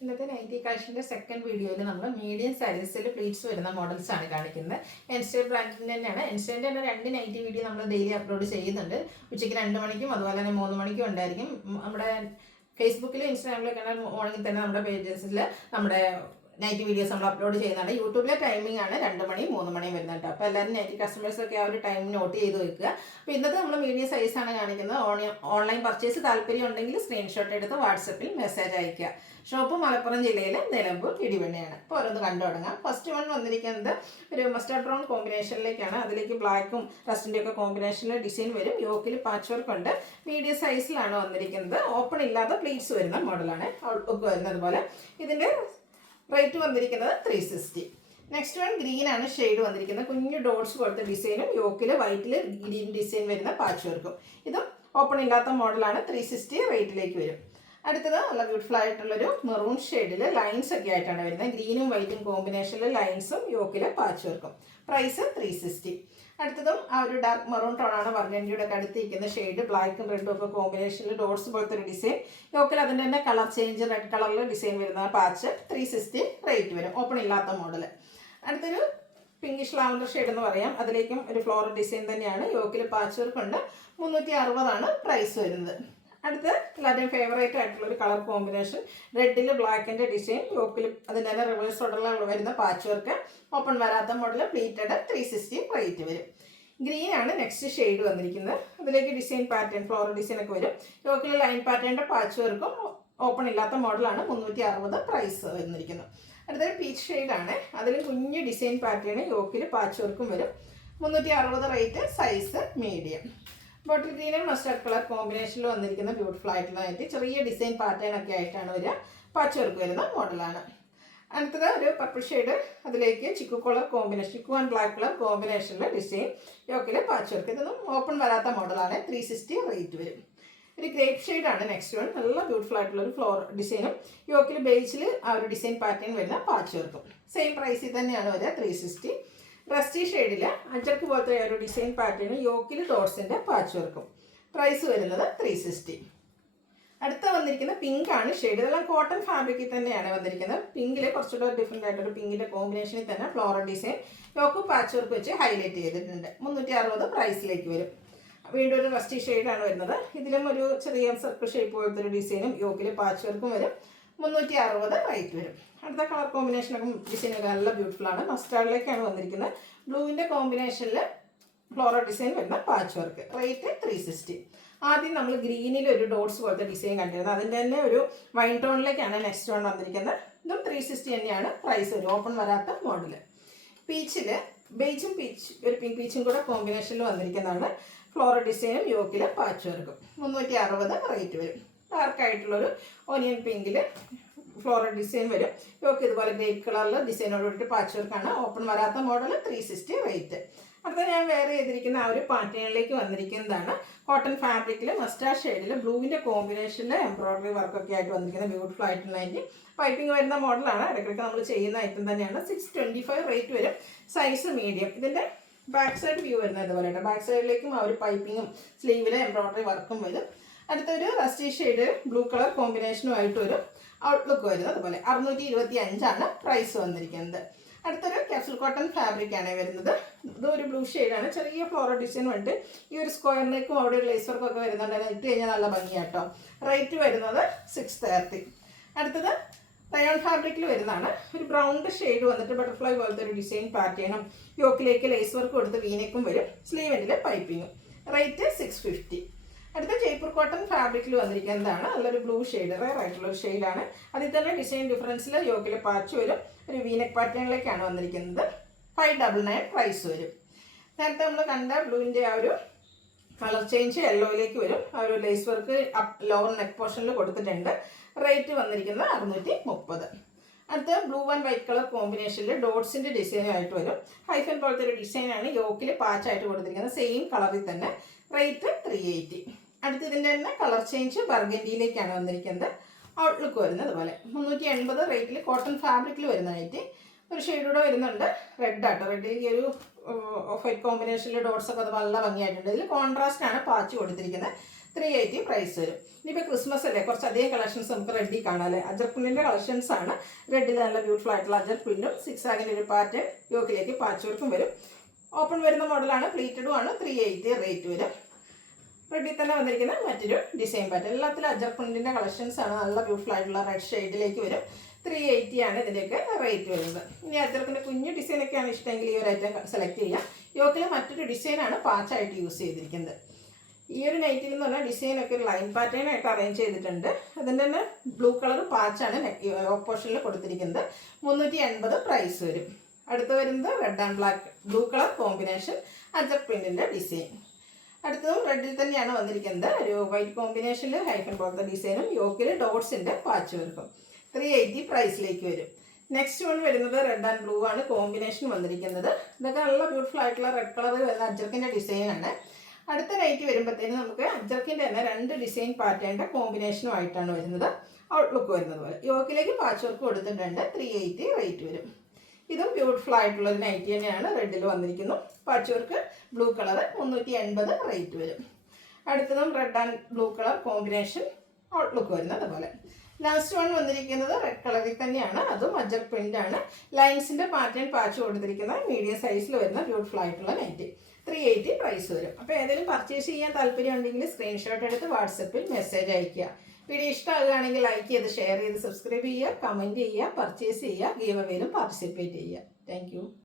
ഇന്നത്തെ nightie കളക്ഷൻ്റെ second വീഡിയോയിൽ നമ്മൾ മീഡിയം സൈസിൽ പ്ലീറ്റ്സ് വരുന്ന മോഡൽസ് ആണ് കാണിക്കുന്നത്. എൻസ്റ്റൈൽ ബ്രാൻഡിൻ്റെ തന്നെയാണ്. എൻസ്റ്റൈലിൻ്റെ തന്നെ 2 നൈറ്റി വീഡിയോ നമ്മൾ ഡെയിലി അപ്ലോഡ് ചെയ്യുന്നുണ്ട്. ഉച്ചയ്ക്ക് 2 മണിക്കും അതുപോലെ തന്നെ 3 മണിക്കും ഉണ്ടായിരിക്കും. നമ്മുടെ ഫേസ്ബുക്കിലും ഇൻസ്റ്റാഗ്രാമിലൊക്കെ മോർണിംഗിൽ തന്നെ നമ്മുടെ പേജസിൽ നമ്മുടെ നൈറ്റി വീഡിയോസ് നമ്മൾ അപ്ലോഡ് ചെയ്യുന്നുണ്ട്. യൂട്യൂബിലെ ടൈമിംഗ് ആണ് 2 മണി 3 മണി വരുന്നുണ്ട്. അപ്പോൾ എല്ലാവരും നൈറ്റി കസ്റ്റമേഴ്സൊക്കെ ആ ഒരു ടൈം നോട്ട് ചെയ്ത് വെക്കുക. അപ്പോൾ ഇന്നത്തെ നമ്മൾ മീഡിയം സൈസാണ് കാണിക്കുന്നത്. ഓൺലൈൻ പർച്ചേസ് താല്പര്യം ഉണ്ടെങ്കിൽ സ്ക്രീൻഷോട്ട് എടുത്ത് വാട്സപ്പിൽ മെസ്സേജ് അയയ്ക്കുക. ഷോപ്പ് മലപ്പുറം ജില്ലയിലെ നിലമ്പൂർ ഇടിവണ്ണയാണ്. അപ്പോൾ ഓരോന്ന് കണ്ടു തുടങ്ങാം. ഫസ്റ്റ് വൺ വന്നിരിക്കുന്നത് ഒരു മസ്റ്റാർഡ് ബ്രൗൺ കോമ്പിനേഷനിലേക്കാണ്. അതിലേക്ക് ബ്ലാക്കും റസ്റ്റിൻ്റെ ഒക്കെ കോമ്പിനേഷനിൽ ഡിസൈൻ വരും. യോക്കിൽ പാച്ച് വർക്ക് ഉണ്ട്. മീഡിയം സൈസിലാണ് വന്നിരിക്കുന്നത്. ഓപ്പൺ ഇല്ലാത്ത പ്ലീറ്റ്സ് വരുന്ന മോഡലാണ്. ഔട്ട്ലുക്ക് വരുന്നത് പോലെ. ഇതിൻ്റെ റേറ്റ് വന്നിരിക്കുന്നത് 360. നെക്സ്റ്റ് വൺ ഗ്രീൻ ആണ് ഷെയ്ഡ് വന്നിരിക്കുന്നത്. കുഞ്ഞു ഡോട്ട്സ് പോലത്തെ ഡിസൈനും യോക്കിൽ വൈറ്റിൽ ഗ്രീൻ ഡിസൈൻ വരുന്ന പാച്ച് വർക്കും. ഇതും ഓപ്പൺ ഇല്ലാത്ത മോഡലാണ്. 360 റേറ്റിലേക്ക് വരും. അടുത്തത് നല്ല ബ്യൂട്ടിഫുൾ ആയിട്ടുള്ളൊരു മെറൂൺ ഷെയ്ഡിൽ ലൈൻസ് ഒക്കെ ആയിട്ടാണ് വരുന്നത്. ഗ്രീനും വൈറ്റും കോമ്പിനേഷനിൽ ലൈൻസും യോക്കിൽ പാച്ച് വർക്കും. പ്രൈസ് 360. അടുത്തതും ആ ഒരു ഡാർക്ക് മെറൂൺ ടോണാണ്. വർഗൻഡിയുടെ ഒക്കെ അടുത്തിരിക്കുന്ന ഷെയ്ഡ്. ബ്ലാക്കും റെഡും ഒക്കെ കോമ്പിനേഷനിൽ ഡോട്ട്സ് പോലത്തെ ഒരു ഡിസൈൻ. യോക്കിൽ അതിൻ്റെ തന്നെ കളർ ചേഞ്ച് റെഡ് കളറിൽ ഡിസൈൻ വരുന്ന പാച്ച്. 360 റേറ്റ് വരും. ഓപ്പൺ ഇല്ലാത്ത മോഡൽ. അടുത്തൊരു പിങ്കിഷ് ലാവൻഡർ ഷെയ്ഡ് എന്ന് പറയാം. അതിലേക്കും ഒരു ഫ്ലോറൽ ഡിസൈൻ തന്നെയാണ്. യോക്കിൽ പാച്ച് വർക്ക് ഉണ്ട്. 360 പ്രൈസ് വരുന്നത്. അടുത്ത് എല്ലാവരുടെയും ഫേവറേറ്റ് ആയിട്ടുള്ളൊരു കളർ കോമ്പിനേഷൻ. റെഡിൽ ബ്ലാക്കിൻ്റെ ഡിസൈൻ. യോക്കിൽ അതിൻ്റെ തന്നെ റിവേഴ്സ് ഓർഡറിൽ വരുന്ന പാച്ച് വർക്ക്. ഓപ്പൺ വരാത്ത മോഡൽ. പ്ലീറ്റഡ്. 360 റേറ്റ് വരും. ഗ്രീൻ ആണ് നെക്സ്റ്റ് ഷെയ്ഡ് വന്നിരിക്കുന്നത്. അതിലേക്ക് ഡിസൈൻ പാറ്റേൺ ഫ്ലോറൽ ഡിസൈൻ ഒക്കെ വരും. യോക്കിൽ ലൈൻ പാറ്റേണിൻ്റെ പാച്ച് വർക്കും. ഓപ്പൺ ഇല്ലാത്ത മോഡലാണ്. 360 പ്രൈസ് വന്നിരിക്കുന്നത്. അടുത്തൊരു പീച്ച് ഷെയ്ഡാണ്. അതിൽ കുഞ്ഞ് ഡിസൈൻ പാറ്റേൺ. യോക്കിൽ പാച്ച് വർക്കും വരും. 360 റേറ്റ്. Size medium. ബോട്ടിൽ ഗ്രീനും മസ്റ്റാർഡ് കളർ കോമ്പിനേഷനിൽ വന്നിരിക്കുന്ന ബ്യൂട്ടിഫുൾ ആയിട്ടുള്ളതായിട്ട് ചെറിയ ഡിസൈൻ പാറ്റേൺ ഒക്കെ ആയിട്ടാണ് വരിക. പാച്ച് വർക്ക് വരുന്ന മോഡലാണ്. അടുത്തത് ഒരു പർപ്പിൾ ഷെയ്ഡ്. അതിലേക്ക് chikoo colour combination, chikoo and black colour കോമ്പിനേഷനിൽ ഡിസൈൻ. യോക്കിൽ പാച്ച് വർക്ക്. ഇതൊന്നും ഓപ്പൺ വരാത്ത മോഡലാണ്. 360 റേറ്റ് വരും. ഒരു ഗ്രേപ്പ് ഷെയ്ഡാണ് നെക്സ്റ്റ് വൺ. നല്ല ബ്യൂട്ടിഫുൾ ആയിട്ടുള്ള ഒരു ഫ്ലോർ ഡിസൈനും യോക്കിൽ ബേസിൽ ആ ഒരു ഡിസൈൻ പാറ്റേൺ വരുന്ന പാച്ച് വർക്കും. സെയിം പ്രൈസിൽ തന്നെയാണ് വരിക. 360. റസ്റ്റി ഷെയ്ഡിൽ അഞ്ചർക്ക് പോലത്തെ ഒരു ഡിസൈൻ പാറ്റേൺ. യോക്കിൽ ഡോട്ട്സിൻ്റെ പാച്ച് വർക്കും. പ്രൈസ് വരുന്നത് 360. അടുത്ത വന്നിരിക്കുന്ന പിങ്ക് ആണ് ഷെയ്ഡ്. ഇതെല്ലാം കോട്ടൺ ഫാബ്രിക്കിൽ തന്നെയാണ് വന്നിരിക്കുന്നത്. പിങ്കിൽ കുറച്ചുകൂടെ ഡിഫറെൻ്റ് ആയിട്ടൊരു പിങ്കിൻ്റെ കോമ്പിനേഷനിൽ തന്നെ floral design. Yoke patch work വെച്ച് ഹൈലൈറ്റ് ചെയ്തിട്ടുണ്ട്. 360 പ്രൈസിലേക്ക് വരും. വീണ്ടും ഒരു റസ്റ്റി ഷെയ്ഡാണ് വരുന്നത്. ഇതിലും ഒരു ചെറിയ സർക്കിൾ ഷേപ്പ് പോലത്തെ ഒരു ഡിസൈനും യോക്കിൽ പാച്ച് വർക്കും വരും. 360 റേറ്റ് വരും. അടുത്ത കളർ കോമ്പിനേഷനൊക്കെ ഡിസൈനൊക്കെ നല്ല ബ്യൂട്ടിഫുൾ ആണ്. മസ്റ്റാർഡിലേക്കാണ് വന്നിരിക്കുന്നത്. ബ്ലൂവിൻ്റെ കോമ്പിനേഷനിൽ ഫ്ലോറൽ ഡിസൈൻ വരുന്ന പാച്ച് വർക്ക്. റേറ്റ് 360. ആദ്യം നമ്മൾ ഗ്രീനിൽ ഒരു ഡോട്ട്സ് പോലത്തെ ഡിസൈൻ കണ്ടിരുന്നത്. അതിൻ്റെ തന്നെ ഒരു വൈൻ ടോണിലേക്കാണ് നെക്സ്റ്റ് വൺ വന്നിരിക്കുന്നത്. ഇതും 360 തന്നെയാണ് പ്രൈസ് വരും. ഓപ്പൺ വരാത്ത മോഡൽ. പീച്ചിൽ ബേജും പീച്ച് ഒരു പിങ്ക് പീച്ചും കൂടെ കോമ്പിനേഷനിൽ വന്നിരിക്കുന്നതാണ്. ഫ്ലോറൽ ഡിസൈനും യോക്കിൽ പാച്ച് വർക്കും. 360 റേറ്റ് വരും. ഡാർക്കായിട്ടുള്ളൊരു ഓനിയൻ പിങ്കിൽ ഫ്ലോറൽ ഡിസൈൻ വരും. യോക്ക് ഇതുപോലെ ഗ്രേപ്പ് കളറിൽ ഡിസൈനോടുകൂടി പാച്ച് വർക്കാണ്. ഓപ്പൺ വരാത്ത മോഡൽ. 360 റേറ്റ്. അടുത്ത ഞാൻ വെയർ ചെയ്തിരിക്കുന്ന ആ ഒരു പാറ്റേണിലേക്ക് വന്നിരിക്കുന്നതാണ്. കോട്ടൺ ഫാബ്രിക്കിൽ മസ്റ്റാർഡ് ഷെയ്ഡിൽ ബ്ലൂവിൻ്റെ കോമ്പിനേഷനിൽ എംബ്രോയിഡറി വർക്കൊക്കെ ആയിട്ട് വന്നിരിക്കുന്ന ബ്യൂട്ടിഫുൾ ആയിട്ടുള്ളതിൻ്റെ പൈപ്പിംഗ് വരുന്ന മോഡലാണ്. ഇടയ്ക്കിടയ്ക്ക് നമ്മൾ ചെയ്യുന്ന ഐറ്റം തന്നെയാണ്. 625 റേറ്റ് വരും. Size medium. ഇതിൻ്റെ ബാക്ക് സൈഡ് വ്യൂ വരുന്നത് ഇതുപോലെയാണ്. ബാക്ക് സൈഡിലേക്കും ആ ഒരു പൈപ്പിങ്ങും സ്ലീവിൽ എംബ്രോയിഡറി വർക്കും വരും. അടുത്തൊരു റസ്റ്റി ഷെയ്ഡ് ബ്ലൂ കളർ കോമ്പിനേഷനുമായിട്ട് ഒരു ഔട്ട്ലുക്ക് വരുന്നത്. അതുപോലെ 625 പ്രൈസ് വന്നിരിക്കുന്നത്. അടുത്തൊരു ക്യാപ്സൂൾ കോട്ടൺ ഫാബ്രിക് ആണ് വരുന്നത്. ഇതൊരു ബ്ലൂ ഷെയ്ഡാണ്. ചെറിയ ഫ്ലോറൽ ഡിസൈൻ ഉണ്ട്. ഈ ഒരു സ്ക്വയർ നെക്കും അവിടെ ഒരു ലേസ് വർക്കൊക്കെ വരുന്നുണ്ട്. ഇട്ട് കഴിഞ്ഞാൽ നല്ല ഭംഗിയാട്ടോ. റേറ്റ് വരുന്നത് 630. അടുത്തത് റയോൺ ഫാബ്രിക്കിൽ വരുന്നതാണ്. ഒരു ബ്രൗൺ ഷെയ്ഡ് വന്നിട്ട് ബട്ടർഫ്ലൈ പോലത്തെ ഒരു ഡിസൈൻ പാറ്റേണും യോക്കിലേക്ക് ലേസ് വർക്ക് കൊടുത്ത് വീനെക്കും വരും. സ്ലീവിൻ്റെ പൈപ്പിങ്ങും. റേറ്റ് 650. അടുത്ത ജയ്പൂർ കോട്ടൺ ഫാബ്രിക്കിൽ വന്നിരിക്കുന്നതാണ്. നല്ലൊരു ബ്ലൂ ഷെയ്ഡ്, റയർ ആയിട്ടുള്ളൊരു ഷെയ്ഡാണ്. അതിൽ തന്നെ ഡിസൈൻ ഡിഫറൻസിൽ യോക്കിൽ പാച്ച് വരും. ഒരു വീനെക്ക് പാറ്റേണിലേക്കാണ് വന്നിരിക്കുന്നത്. 599 പ്രൈസ് വരും. നേരത്തെ നമ്മൾ കണ്ട ബ്ലൂവിൻ്റെ ആ ഒരു കളർ ചേഞ്ച് യെല്ലോയിലേക്ക് വരും. ആ ഒരു ലേസ് വർക്ക് ലോവർ നെക്ക് പോർഷനിൽ കൊടുത്തിട്ടുണ്ട്. റേറ്റ് വന്നിരിക്കുന്നത് 630. അടുത്ത ബ്ലൂ ആൻഡ് വൈറ്റ് കളർ കോമ്പിനേഷനിൽ ഡോട്ട്സിൻ്റെ ഡിസൈനായിട്ട് വരും. ഹൈഫൻ പോലത്തെ ഒരു ഡിസൈനാണ് യോക്കിൽ പാച്ചായിട്ട് കൊടുത്തിരിക്കുന്നത്. സെയിം കളറിൽ തന്നെ. റേറ്റ് 380. അടുത്ത് ഇതിൻ്റെ തന്നെ കളർ ചേഞ്ച് ബർഗൻഡിയിലേക്കാണ് വന്നിരിക്കുന്നത്. ഔട്ട്ലുക്ക് വരുന്നത് അതുപോലെ. 380 റേറ്റിൽ കോട്ടൺ ഫാബ്രിക്കിൽ വരുന്നതായിട്ട് ഒരു ഷെയ്ഡൂടെ വരുന്നുണ്ട്. റെഡ് ആട്ടോ. റെഡിൽ ഈ ഒരു ഓഫ് വൈറ്റ് കോമ്പിനേഷനിൽ ഡോട്ട്സ് ഒക്കെ അത് നല്ല ഭംഗിയായിട്ടുണ്ട്. ഇതിൽ കോൺട്രാസ്റ്റ് ആണ് പാച്ച് കൊടുത്തിരിക്കുന്നത്. 380 പ്രൈസ് വരും. ഇനിയിപ്പോൾ ക്രിസ്മസ് അല്ലേ, കുറച്ചധികം കളക്ഷൻസ് നമുക്ക് റെഡി കാണാമല്ലേ. അജർ പ്രിൻറ്റിൻ്റെ കളക്ഷൻസ് ആണ്. റെഡിൽ നല്ല ബ്യൂട്ടിഫുൾ ആയിട്ടുള്ള അജർ പ്രിൻറ്റും 6 ആഗിൻ്റെ ഒരു പാറ്റേൺ, യോക്കിലേക്ക് പാച്ച് വർക്കും വരും. ഓപ്പൺ വരുന്ന മോഡലാണ്, പ്ലീറ്റഡും ആണ്. 380 റേറ്റ് വരും. റെഡിൽ തന്നെ വന്നിരിക്കുന്ന മറ്റൊരു ഡിസൈൻ പാറ്റേൺ, എല്ലാത്തിലും അജർ പ്രിൻറ്റിൻ്റെ കളക്ഷൻസ് ആണ്. നല്ല ബ്യൂട്ടിഫുൾ ആയിട്ടുള്ള റെഡ് ഷെയ്ഡിലേക്ക് വരും. 380 ആണ് ഇതിൻ്റെയൊക്കെ റേറ്റ് വരുന്നത്. ഇനി അജർക്കിൻ്റെ കുഞ്ഞു ഡിസൈനൊക്കെയാണ് ഇഷ്ടമെങ്കിൽ ഈ ഒരു ഐറ്റം സെലക്ട് ചെയ്യാം. യോക്കിൽ മറ്റൊരു ഡിസൈനാണ് പാച്ചായിട്ട് യൂസ് ചെയ്തിരിക്കുന്നത്. ഈ ഒരു നൈറ്റിൽ എന്ന് പറഞ്ഞാൽ ഡിസൈനൊക്കെ ഒരു ലൈൻ പാറ്റേൺ ആയിട്ട് അറേഞ്ച് ചെയ്തിട്ടുണ്ട്. അതിൻ്റെ തന്നെ ബ്ലൂ കളർ പാച്ചാണ് ഓപ്പോഷനിൽ കൊടുത്തിരിക്കുന്നത്. 380 പ്രൈസ് വരും. അടുത്ത് വരുന്നത് red and black blue colour combination ajrakh പ്രിൻറ്റിൻ്റെ ഡിസൈൻ. അടുത്തതും റെഡിൽ തന്നെയാണ് വന്നിരിക്കുന്നത്. ഒരു വൈറ്റ് കോമ്പിനേഷനിൽ ഹൈഫൻ പോലത്തെ ഡിസൈനും യോക്കിൽ ഡോട്ട്സിൻ്റെ പാച്ച് വർക്കും. 380 പ്രൈസിലേക്ക് വരും. നെക്സ്റ്റ് വൺ വരുന്നത് റെഡ് ആൻഡ് ബ്ലൂ ആണ് കോമ്പിനേഷൻ വന്നിരിക്കുന്നത്. ഇതൊക്കെ നല്ല ബ്യൂട്ടിഫുൾ ആയിട്ടുള്ള റെഡ് കളർ വരുന്ന അജർക്കിൻ്റെ ഡിസൈനാണ്. അടുത്ത നൈറ്റ് വരുമ്പോഴത്തേനും നമുക്ക് അജർക്കിൻ്റെ തന്നെ 2 ഡിസൈൻ പാറ്റേണിൻ്റെ കോമ്പിനേഷനുമായിട്ടാണ് വരുന്നത്. ഔട്ട്ലുക്ക് വരുന്നത് പോലെ യോക്കിലേക്ക് പാച്ച് വർക്ക് കൊടുത്തിട്ടുണ്ട്. 380 റേറ്റ് വരും. ഇതും ബ്യൂട്ടിഫുൾ ആയിട്ടുള്ളൊരു നൈറ്റി തന്നെയാണ്. റെഡിൽ വന്നിരിക്കുന്നു. Patch work blue colour 380 rate വരും. അടുത്തതും red and blue colour combination outlook വരുന്നത് അതുപോലെ. ലാസ്റ്റ് വൺ വന്നിരിക്കുന്നത് റെഡ് കളറിൽ തന്നെയാണ്. അതും അജർ പ്രിൻ്റ് ആണ്. ലൈൻസിൻ്റെ പാറ്റേൺ പാച്ച് കൊടുത്തിരിക്കുന്ന മീഡിയം സൈസിൽ വരുന്ന ബ്യൂട്ടിഫുൾ ആയിട്ടുള്ള നൈറ്റി. 380 പ്രൈസ് വരും. അപ്പോൾ ഏതെങ്കിലും പർച്ചേസ് ചെയ്യാൻ താല്പര്യം ഉണ്ടെങ്കിൽ സ്ക്രീൻഷോട്ട് എടുത്ത് വാട്സപ്പിൽ മെസ്സേജ് അയയ്ക്കുക. വീഡിയോ ഇഷ്ടമാകുകയാണെങ്കിൽ ലൈക്ക് ചെയ്ത് ഷെയർ ചെയ്ത് സബ്സ്ക്രൈബ് ചെയ്യുക, കമൻറ്റ് ചെയ്യുക, പർച്ചേസ് ചെയ്യുക, ഗീവ് അവേയിലും പാർട്ടിസിപ്പേറ്റ് ചെയ്യുക. താങ്ക്